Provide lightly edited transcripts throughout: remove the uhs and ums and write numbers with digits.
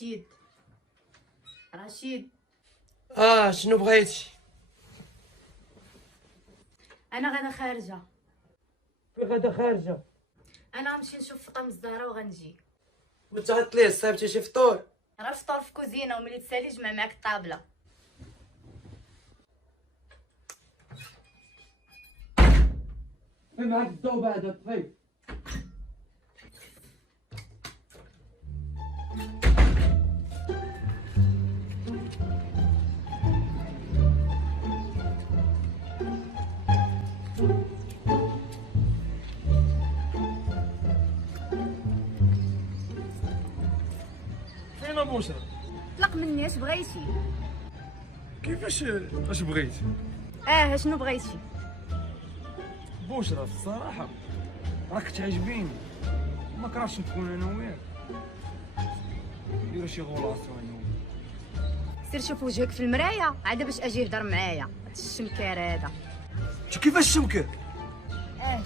رشيد رشيد، شنو بغيتي؟ انا غدا خارجه. في غدا خارجه؟ انا غنمشي نشوف فطام الزهره وغنجي. وانت غتطلعي صاحبتي شي فطور؟ راه الفطور في كوزينه، وملي تسالي جمع معاك الطابله. معاك الضو بعدا طيب. فين بوشرة؟ طلق مني اش بغيتي؟ كيفاش اش بغيتي؟ شنو بغيتي؟ بوشرة الصراحة راك تعجبيني، ما كرهتش نكون انا وياك نديرو شي غولاسيون انا وياك. سير شوف وجهك في المرايه عاد باش اجي يهضر معايا. هاد الشمكار هذا. كيفاش شمكر؟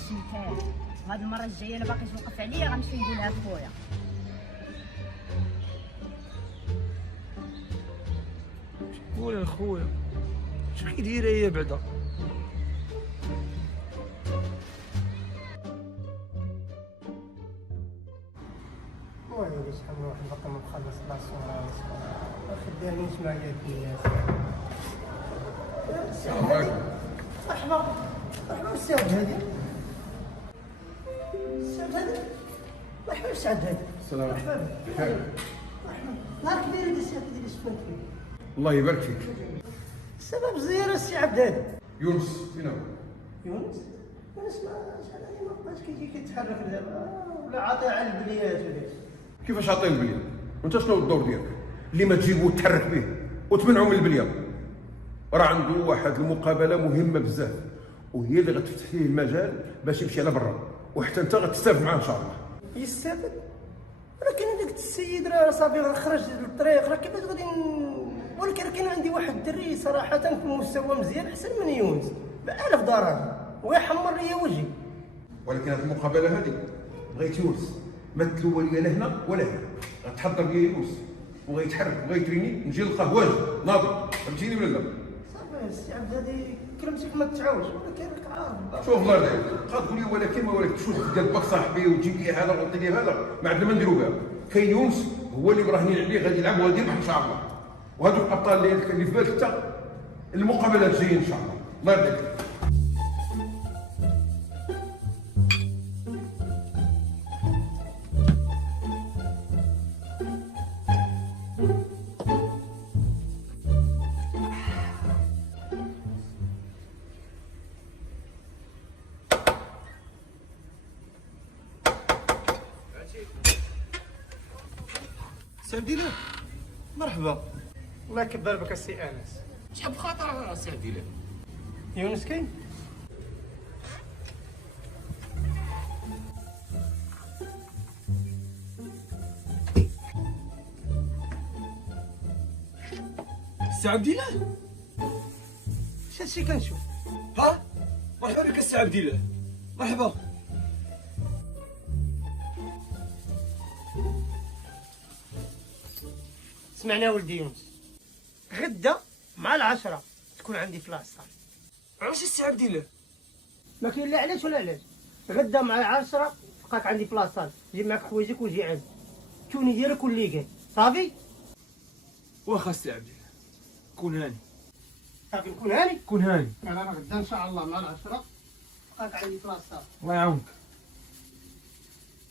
شمكار. هاد المره الجايه الا باقي توقف عليا غنمشي نقولها لخويا. قول يا خويا اش كيدير هي بعدا؟ ويلي شحال من واحد باقي ما مخلص لاسورانس، ما خدامينش معايا الكياس. السلام عليكم. مرحبا مرحبا بالسعد هادي. السعد هادي مرحبا بالسعد هادي. السلام عليكم. مرحبا بخير. مرحبا. نهار كبير هادي السي عبد اللي شفناك فيه. الله يبارك فيك. السبب الزيارة السي عبد هادي. يونس فين هو؟ يونس شحال ما بقاش كيجي كيتحرك دابا، ولا عاطي على البليات وليش. كيفاش عطيه البليه؟ وانت شنو الدور ديالك؟ اللي ما تجيبو وتحرك به وتمنعو من البليه. راه عنده واحد المقابله مهمه بزاف، وهي اللي غتفتح فيه المجال باش يمشي على برا، وحتى انت غتستافد معاه ان شاء الله. يستافد؟ ولكن هذاك السيد راه صافي خرج للطريق، راه كيفاش غادي ولكن كاين عندي واحد الدري صراحه في مستوى مزيان احسن من يونس ب1000 درجه ويحمر لي وجهي. ولكن هذه المقابله هذه بغيت يونس ما تلوى لي لا هنا ولا هنا، غتحضر لي يونس وغيتحرك وغيتريني نجي نلقاه واجد ناضي، فهمتيني ولا لا؟ صافي السي عبد هادي كلمتك ما تعاودش، ولكن راك عارف. شوف الله يرضيك، بقا تقول لي ولكن ما ولكن شوف ديال باك صاحبي وتجيب لي هذا وغطي لي هذا، ما عندنا ما نديرو بها. كاين يونس هو اللي براهنين عليه غادي يلعب وغادي يربح ان شاء الله. وهذوك الابطال اللي في بالك انت المقابلات الجايين ان شاء الله، الله يرضيك. سعدي له مرحبا. الله يكبر بك السي انس. شحال بخاطر سعدي له؟ يونس كاين؟ السي عبد الله. اش هادشي كنشوف؟ مرحبا بك السي عبد الله. مرحبا. سمعنا ولدي يونس، غدا مع 10 تكون عندي في لاصال. علاش السي عبد الله؟ ما كاين لا علاش ولا علاش. غدا مع 10 تلقاك عندي في لاصال، جيب معاك حوايجك وجي عندي. توني ديالك واللي كاين صافي. واخا السي عبد الله كون هاني. صافي نكون هاني. كون هاني. انا غدا ان شاء الله مع 10 تلقاك عندي في لاصال. الله يعاونك.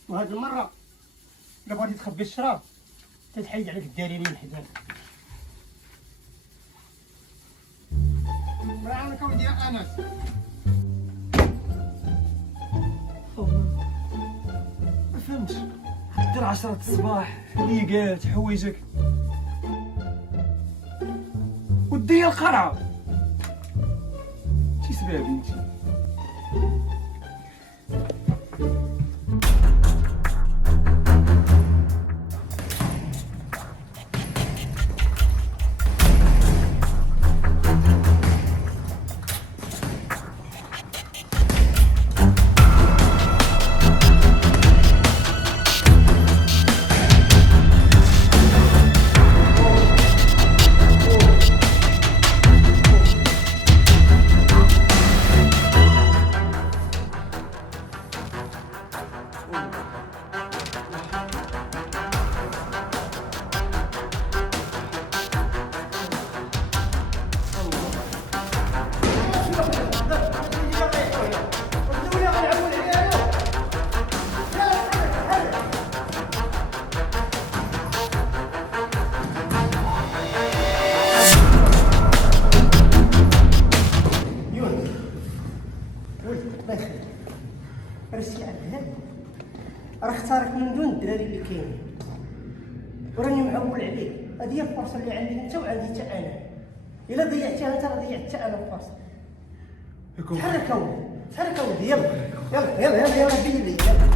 وهاد المره الا بغيتي تخبي الشراب تتحيد عليك الدارين من حداك. الله يعاونك اولدي يا انس. ما فهمتش. دير 10 الصباح ليقات حوايجك ودي القرعه. شي سباب انتي؟ يونس ولد الله يخليك، راه السي عبد الهادي راه اختارك من دون الدراري اللي كاينين، وراني معول عليك. هذه هي الفرصه اللي عندك انت وعندي حتى انا. الا ضيعتيها انت راه ضيعت حتى انا الفرصه. تحرك اولي، تحرك اولي، يلا يلا يلا يلا يلا بيدي لي يلا.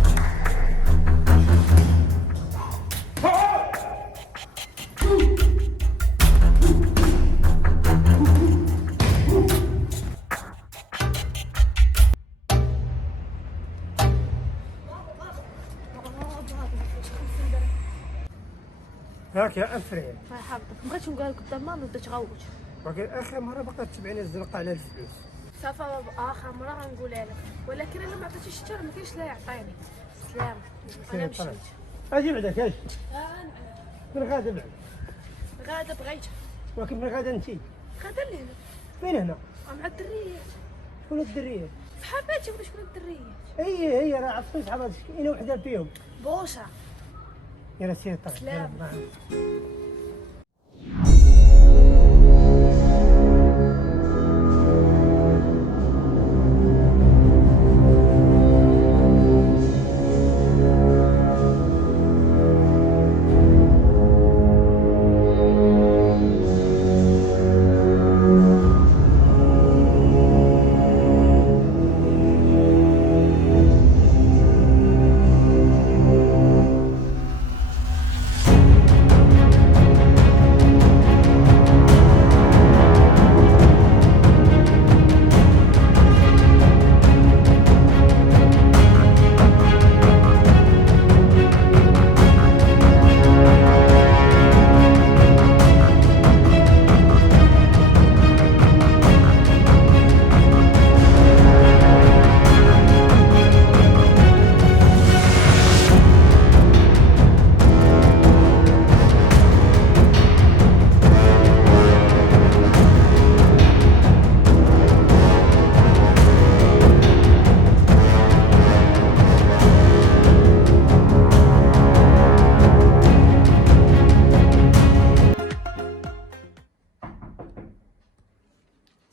هاك يا افريل، الله يحفظك، مبغيتش نقول لك قدام مامي بدات غوت. ولكن اخر مره بقات تبعني الزرقاء على الفلوس. صافا بابا اخر مره غنقولها لك، ولكن انا ما عطيتيش حتى ما كاينش لا يعطيني. سلام انا مشيت. اجي بعدك اش من غادا بعد، غادا بغيتها. ولكن من غادا انت غادا لهنا فين هنا؟ مع الدريات شكون الدريه؟ صحاباتي ولا شكون الدريات؟ هي راه عرفتي صحاباتك كاينه وحده فيهم. بوسه. يلا سير طلع. سلام.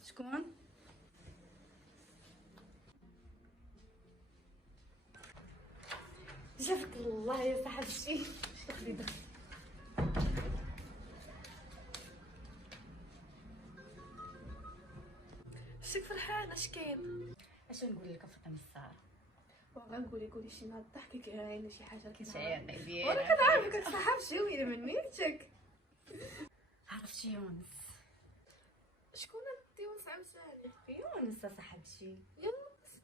شكون؟ جابك الله يا صاحبتي. دخلي دخلي. شك فرحانه اش كاين؟ اش نقول لك افرقني السهر؟ وغنقولي قولي شي نهار ضحكك عيني شي حاجه كتعيقي ديالك. وانا كنعرفك كتصاحب شويه من نيتك. عرفتي يونس؟ شكون انت وصعب سالي؟ يونس صاحبتي. يلا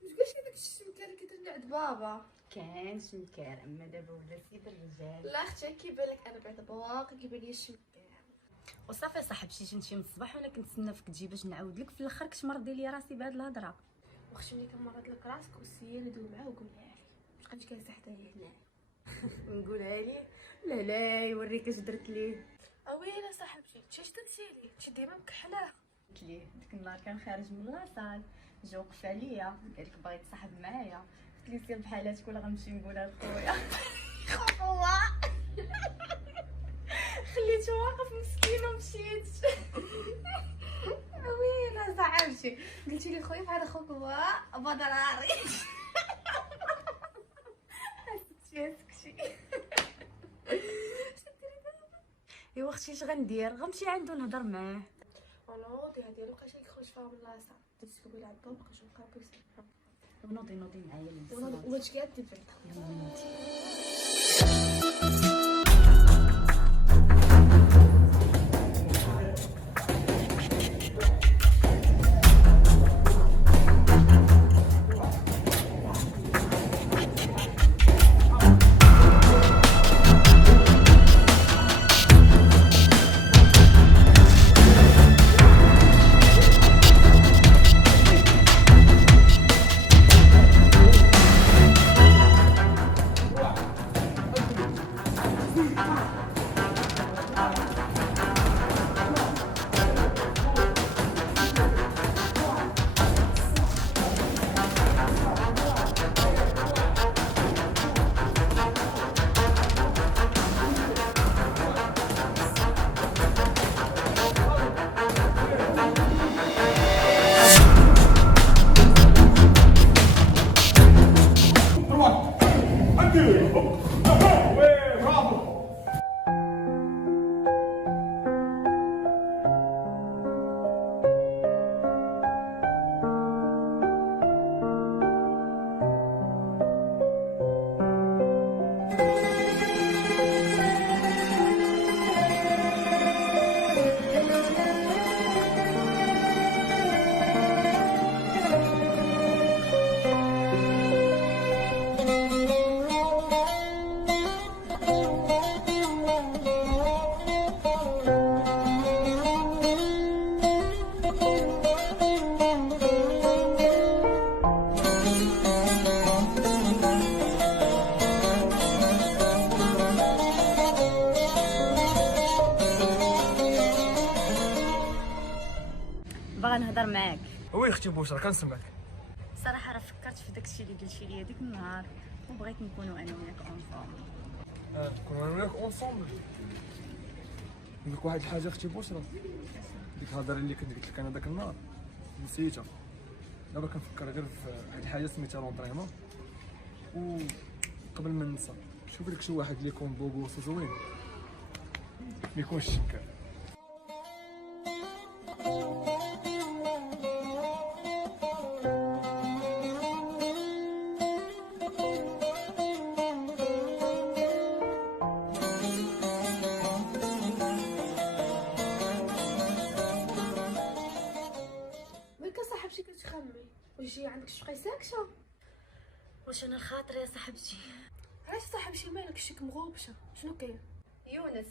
متبقاش داك الشيء مكان كيدير عند بابا. كان شمكار اما دابا ولا سيد الرجال. لا اختي كيبان لك انا بعد باقي كيبان لي الشمكان. وصافي صاحبتي تمشي من الصباح وانا كنتسنى فيك تجي باش نعاود لك، في الاخر كنت مرضي لي راسي بهاد الهضره. واختي ملي كنمرض لك راسك وسيري دوي معاه وقولها لي. مابقاش جالسه حتى هي هنا. نقولها لي؟ لا لا يوريك اش درت ليه. اويلي صاحبتي تشي درتي لي؟ تشي ديما مكحله. قلت ليه ديك النهار كان خارج من لاصال جا وقف عليا قال لك باغي تصاحب معايا، قلت ليه سير بحالاتك ولا غنمشي نقولها لخويا. خويا خليته واقف مسكين ومشيت. اويلي صاحبتي قلتي لي خويا بحال خوك هو بدراري. سكتي ايوا اختي اش غندير؟ غنمشي عنده نهضر معاه. ونوضي هادي لقيت لك خرج فيها من لاصه تسلوي لعند بابا باش نبقى بيسا. نوضي معايا للصلاة. واش قاعد تبان؟ يلا نوضي. وي اختي بوشرا كنسمعك. صراحه راه فكرت في داكشي اللي قلتي لي ديك النهار وبغيت نكونوا انا وياك اونفورم. كنا انا وياك اونصومبل. نقول لك واحد الحاجه اختي بوشرا، ديك الهضره اللي كنت قلت لك انا داك النهار نسيتها. دابا كنفكر غير في واحد الحاجه سميتها لونطريمون، وقبل ما ننسى شوف لك شي واحد اللي يكون بوغوس وزوين ما يكونش شكال. مالك صاحبتي كتخمي واش جاي عندك شي بقاي ساكته؟ واش انا الخاطر يا صاحبتي؟ علاش صاحبتي مالك شيك مغوبشه؟ شنو كاين؟ يونس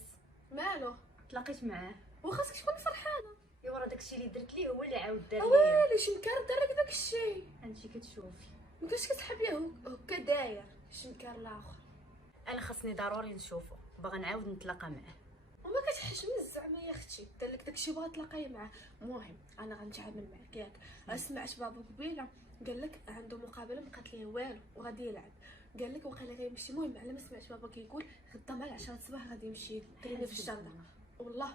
مالو؟ تلاقيت معاه. وخاصك تكوني فرحانه. ايوا راه داكشي اللي درت ليه هو اللي عاود دار ليا. اويلي شنكار دارك داك الشيء. انتي كتشوفي مكنتش كتحبيه هكا داير شنكار الاخر. انا خاصني ضروري نشوفه، باغا نعاود نتلاقى معاه. وما كتحشمي زعما يا اختي دارلك داكشي بغا تلاقاي معاه. المهم انا غنتعامل معاك ياك. سمعت بابا قبيله قال لك عنده مقابله ما قالت ليه والو وغادي يلعب. قال لك وقيلا غيمشي. المهم على ما سمعت بابا كيقول غدا مع 10 الصباح غادي يمشي تريني في الجنه. والله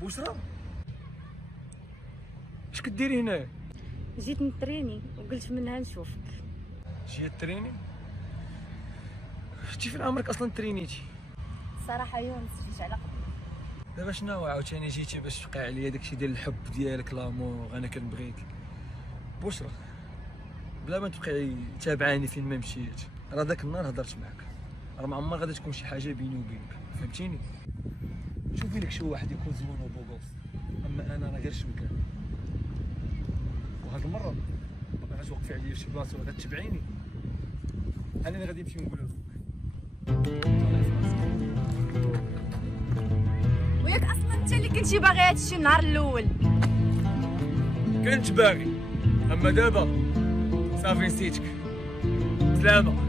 بوشرا اش كديري هنايا؟ جيت نتريني وقلت منها نشوفك. جيت تريني؟ شتي فين عمرك اصلا ترينيتي؟ صراحه يونس جيت على قبل. دابا شنو عاوتاني جيتي باش تبقى عليا داكشي ديال الحب ديالك لامور انا كنبغيك؟ بوشرا بلا ما تبقاي تابعاني فين ما مشيت، راه داك النهار هضرت معاك، راه ما عمر غادي تكون شي حاجه بيني وبينك، فهمتيني؟ شوفي لك شي واحد يكون زوين وبوغوص، اما انا راه غير شمكان. وهاد المره باغا توقفي عليا في شي بلاصه ولا غتتبعيني، انا اللي غادي نمشي نقولها لك. وياك اصلا انت اللي كنتي باغي هادشي النهار الاول. كنت باغي، اما دابا صافي نسيتك. سلامه.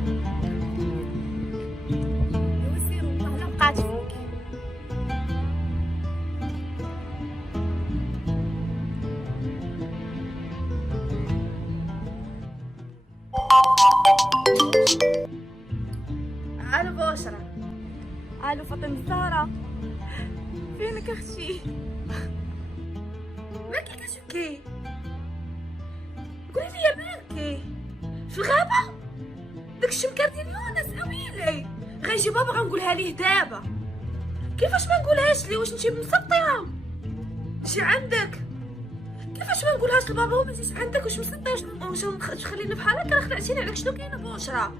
ايوا سير والله لا بقات فيك. الو بشرى. الو فاطمه الزهراء، فينك اختي؟ مالك كتبكي؟ قولي لي مالكي؟ في الغابه؟ داك الشمكار ديال يونس اويلي غيجي بابا غنقولها ليه دابا. كيفاش ما نقولهاش ليه؟ واش نجيب مسطيه؟ شي عندك؟ كيفاش ما نقولهاش لبابا وما جيش عندك؟ واش مسطيه؟ واش تخليني بحال هكا؟ راه خلعتيني عليك. شنو كاينه بشرى؟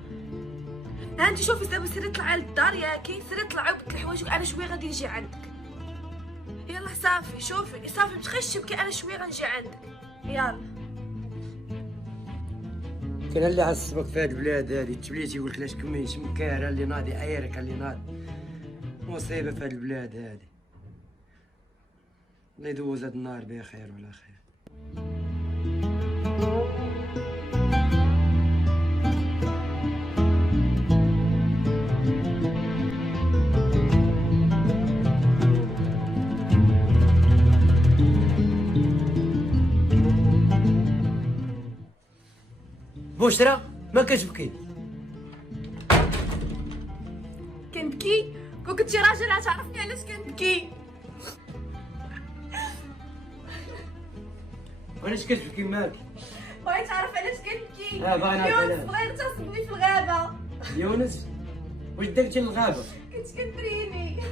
ها انت شوفي دابا سيري طلعي للدار ياكي، سيري طلعي وبدلي حوايجك، انا شويه غادي نجي عندك. يلا صافي شوفي صافي متبقيش تبكي، انا شويه غنجي عندك. يلا كاين اللي عصبك في هاد البلاد هادي تبليتي يقول لك لاش كمي شمكاره اللي ناضي عيرك اللي ناضي. مصيبه في هاد البلاد هادي. الله يدوز هاد النهار بخير وعلى خير. بشرى ما كتبكي؟ كنبكي؟ كون كنتي راجل غتعرفني علاش كنبكي. وعلاش كتبكي مالك؟ بغيت تعرف علاش كنبكي. باغي نعرف يونس علاش. بغا يغتصبني في الغابه. يونس واش درتي للغابه؟ كنت كنتريني.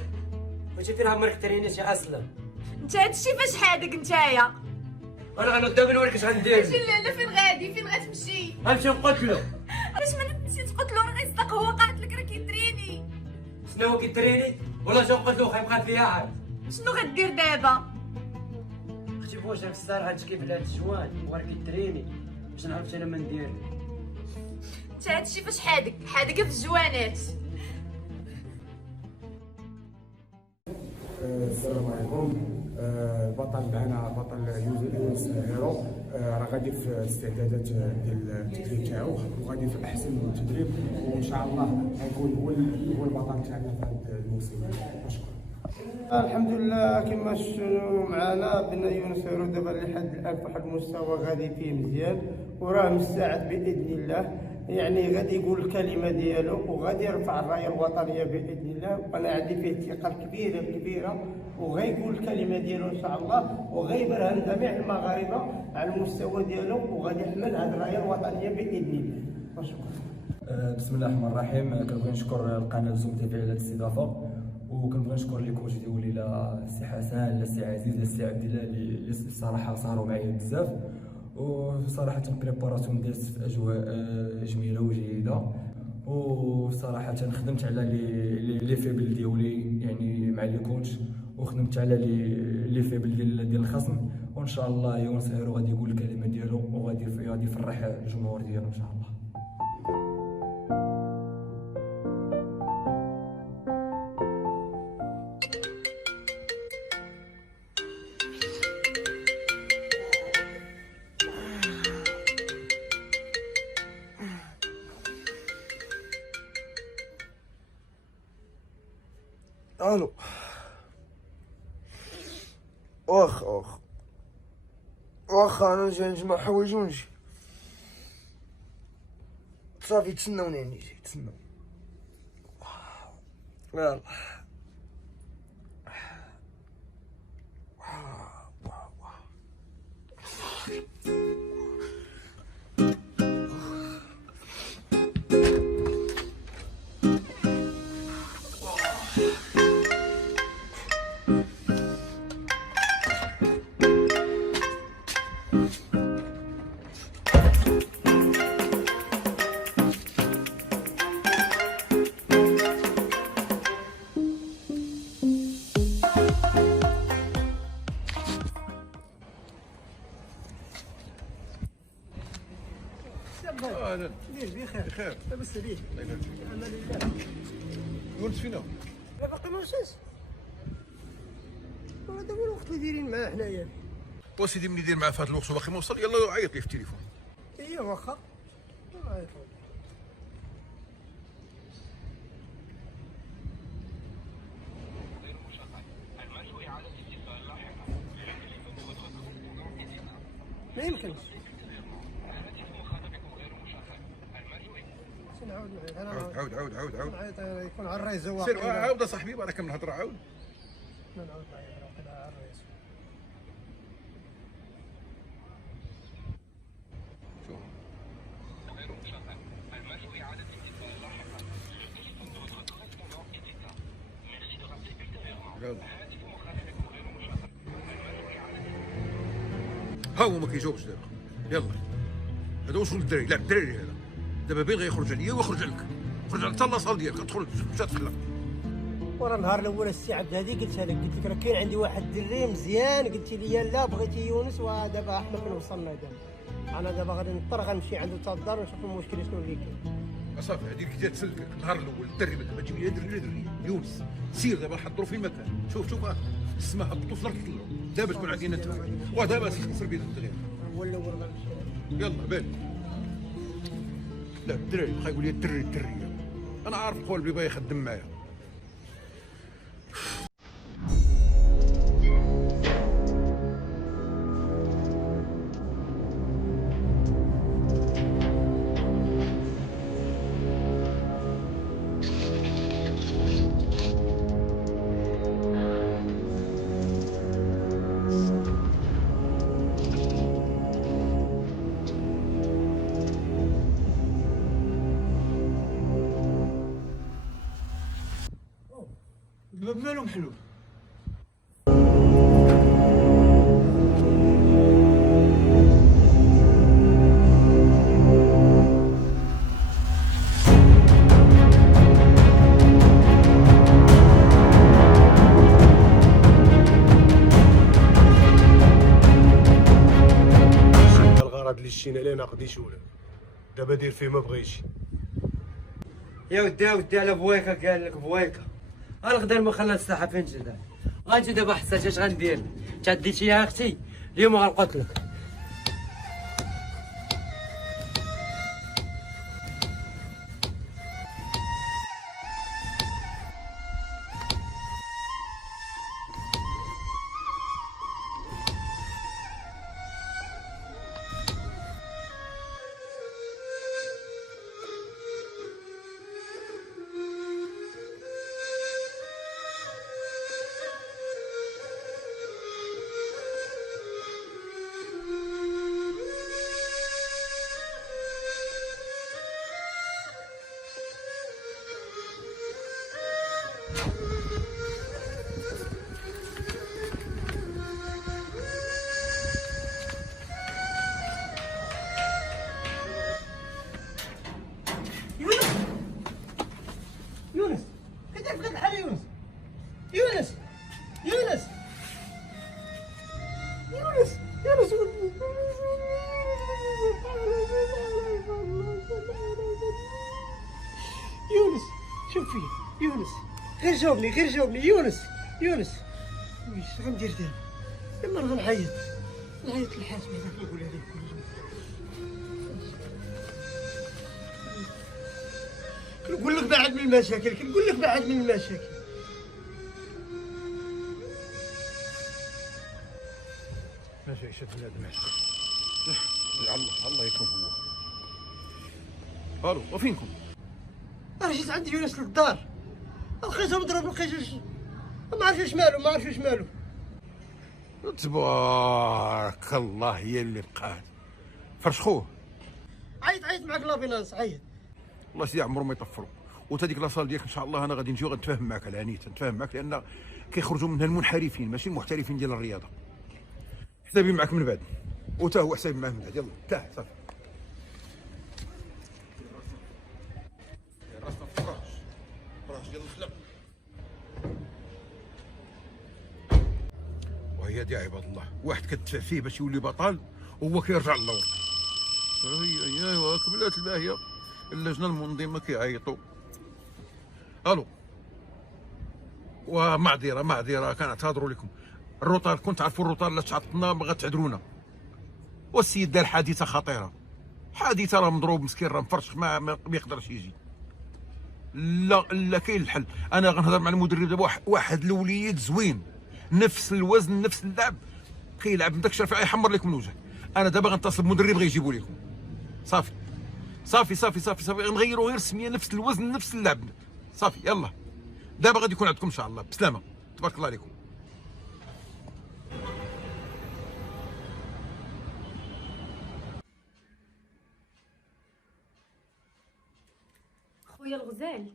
واش فين عمرك ترينيتي اصلا؟ انت هادشي فاش حادك نتايا؟ انا غنوض نوريك اش غندير. ماشي لالا فين غادي؟ فين غتمشي؟ غنمشي نقتلو. علاش ما نمشي تقتلو؟ راه غيصدق هو قالت لك راه كيتريني. شنو هو كيتريني ولا شنو نقتلو غيبقى فيا عاد؟ شنو غدير دابا؟ اختي بوش راك الصراحه هادشي كيف هاد الجوان وراه كيتريني باش نعرف انا ما ندير. انت هادشي فاش حادق في الجوانات. السلام عليكم. البطل معنا بطل يونس هيرو، راه غادي في الاستعدادات ديال التدريب تاعو، وغادي في احسن تدريب، وان شاء الله غيكون هو البطل تاعنا في هذا الموسم. شكرا. الحمد لله كما شفتوا معنا بان يونس هيرو دابا لحد الان في واحد المستوى غادي فيه مزيان، وراه مستعد باذن الله، يعني غادي يقول الكلمه ديالو وغادي يرفع الرايه الوطنيه باذن الله، وانا عندي فيه ثقه كبيره وغيقول الكلمه ديالو ان شاء الله، وغيبرهن جميع المغاربه على المستوى ديالو، وغادي يحمل هذه الرايه الوطنيه باذن الله. وشكرا. بسم الله الرحمن الرحيم. كنبغي نشكر القناه زوم تي في على الاستضافه، وكنبغي نشكر لي كوتش ديالي لا سي حسن لا سي عزيز لا سي عبد الله اللي الصراحه سهروا معايا بزاف، وصراحه البريباراسيون دازت في اجواء جميله وجيده، وصراحه خدمت على لي فيبل ديالي يعني مع لي كوتش، وخدمت على لي فيبل ديال الخصم، وان شاء الله يونس هيرو غادي يقول الكلمه ديالو وغادي يفرح الجمهور ديالو ان شاء الله. الو واخا انا جاي نجمع حوايج ونجي صافي، تسناوني اني جاي، تسناو يلا. بخير لاباس عليك؟ الله يبارك فيك. الحمد لله. يونس فينا؟ لا باقي ما مشاش، هذا هو الوقت اللي دايرين معاه حنايا. وسيدي ملي داير معاه في هذا الوقت وباقي ما وصل، يلا عيط لي في التليفون. اييه واخا عيط. ما يمكنش. نعاود معايا عاود نعيط يكون على الريزو. سير عاود اصاحبي بارك كمل الهضره عاود. نعاود معايا واقيلا على الريزو. شوف يلا ها هو ما كيجاوبش دابا. يلا هذا هو شغل الدراري. لا الدراري هذا دابا باين غيخرج عليا ويخرج عليك، خرج على حتى لاصال ديالك تخرج مشى تخلى. ورا النهار الاول السي عبد الهادي قلتها لك، قلت لك راه كاين عندي واحد الدري مزيان، قلتي لي لا بغيتي يونس، ودابا حنا فين وصلنا دابا. انا دابا غادي نضطر غنمشي عنده حتى الدار ونشوف المشكل شنو اللي كاين. صافي هذيك جات تسلك النهار الاول الدري ما تجيب لي دري يونس سير دابا نحضروا في المكان. شوف السماء هبطوا في الارض طلعوا دابا تكون عندنا التغيير، ودابا خسر بيد التغيير. هو الاول غنمشي. يلا بان. لا الدراري بقى يقول لي الدري انا عارف الخوال بلي باغي يخدم معايا. الباب مالو محلول. الغرض اللي شتينا ليه ناقدي شوله دابا دير فيه ما بغيتش. يا ودي على بويكا قال لك بويكا الغدا ما خلى الساحه فين جدا غنجي دابا حسيت اش غندير تعديتي يا اختي اليوم غنقتلك. يونس كدير في هاد الحال يونس يونس يونس يونس يونس يونس شوف فيا يونس غير جاوبني يونس يونس واش غندير دابا دابا غنعيط للحاج هذاك يقول هذيك كنقول لك بعد من المشاكل ماشي شد بنادم الله يكون هو. الو وفينكم؟ انا جيت عند يونس للدار لقيته مضروب ما عرفتش مالو تبارك الله هي اللي بقات فرشخوه. عيط معك لابينانس عيط الله سيدي عمرو ما يطفروا. وتا ديك لاصال ديالك ان شاء الله انا غادي نجي وغنتفاهم معك العنيت نتفاهم معك لان كيخرجوا منها المنحرفين ماشي المحترفين ديال الرياضه. حسابي معك من بعد وتا هو حسابي معاه من بعد. يلا تاع صافي راسنا في فراش ديال الخلق. وهي دي عباد الله واحد كتدفع فيه باش يولي بطل وهو كيرجع للور. ايوا كملات الباهيه اللجنه المنظمه كيعيطوا. الو ومعذره كنعتذروا لكم. الروطار كنت عارفوا الروطار لا تعطلنا ما غتعذرونا. والسيد دار حادثه خطيره راه مضروب مسكين راه مفرشخ ما يقدرش يجي. لا كاين الحل. انا غنهضر مع المدرب دابا واحد الوليد زوين نفس الوزن نفس اللعب كيلعب من داك الشرفيه يحمر لكم الوجه. انا دابا غنتصل بمدرب غيجيبوا لكم. صافي غنغيروا غير السميه نفس الوزن نفس اللعب صافي. يلا دابا غادي يكون عندكم ان شاء الله بسلامه. تبارك الله عليكم. خويا الغزال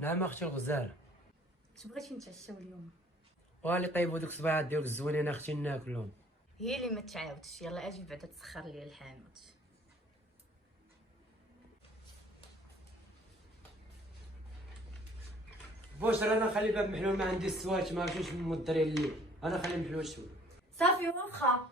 نعم اختي الغزال اش بغيتي نتعشاو اليوم؟ وغالي طيبوا دوك الصباعات ديالك الزوينين اختي ناكلهم. هي اللي ما تعاودش. يلا اجي بعدا تسخر لي الحانوت. بوشرا انا خلي باب محلول ما عندي السوايت ما عرفتش من الدري الليل انا خلي محلول شويه صافي واخا.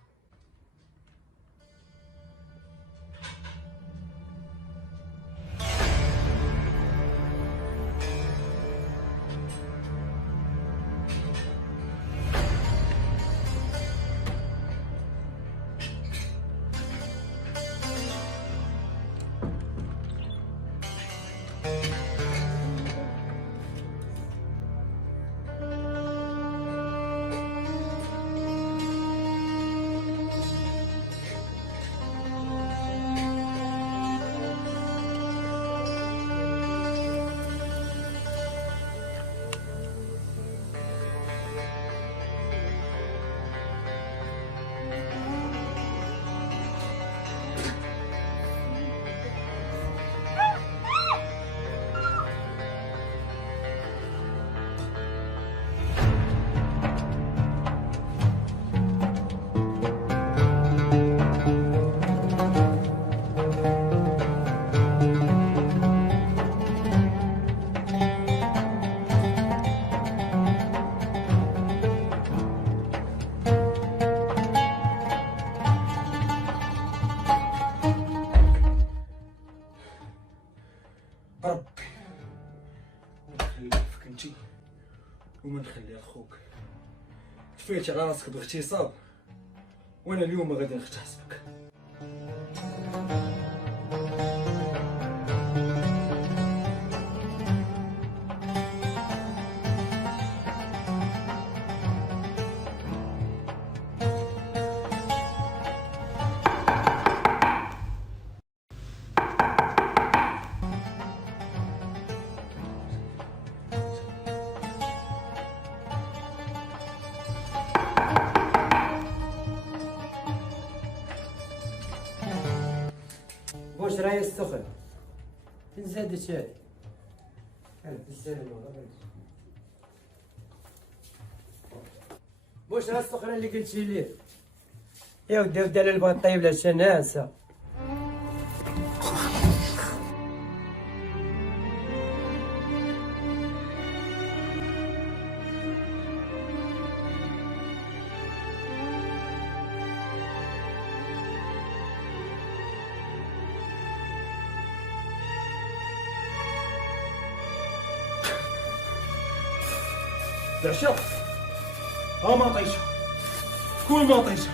وما نخليها لخوك. كفيت على راسك باغتصاب، وانا اليوم غادي نغتصبك. واش راهي السخن فين زادت هادي واش راه السخنه اللي قلتي لي يا ودي ودي انا اللي بغيت طيب لها شي ناسه. العشاء ما طيشه، شكون ما طيشه؟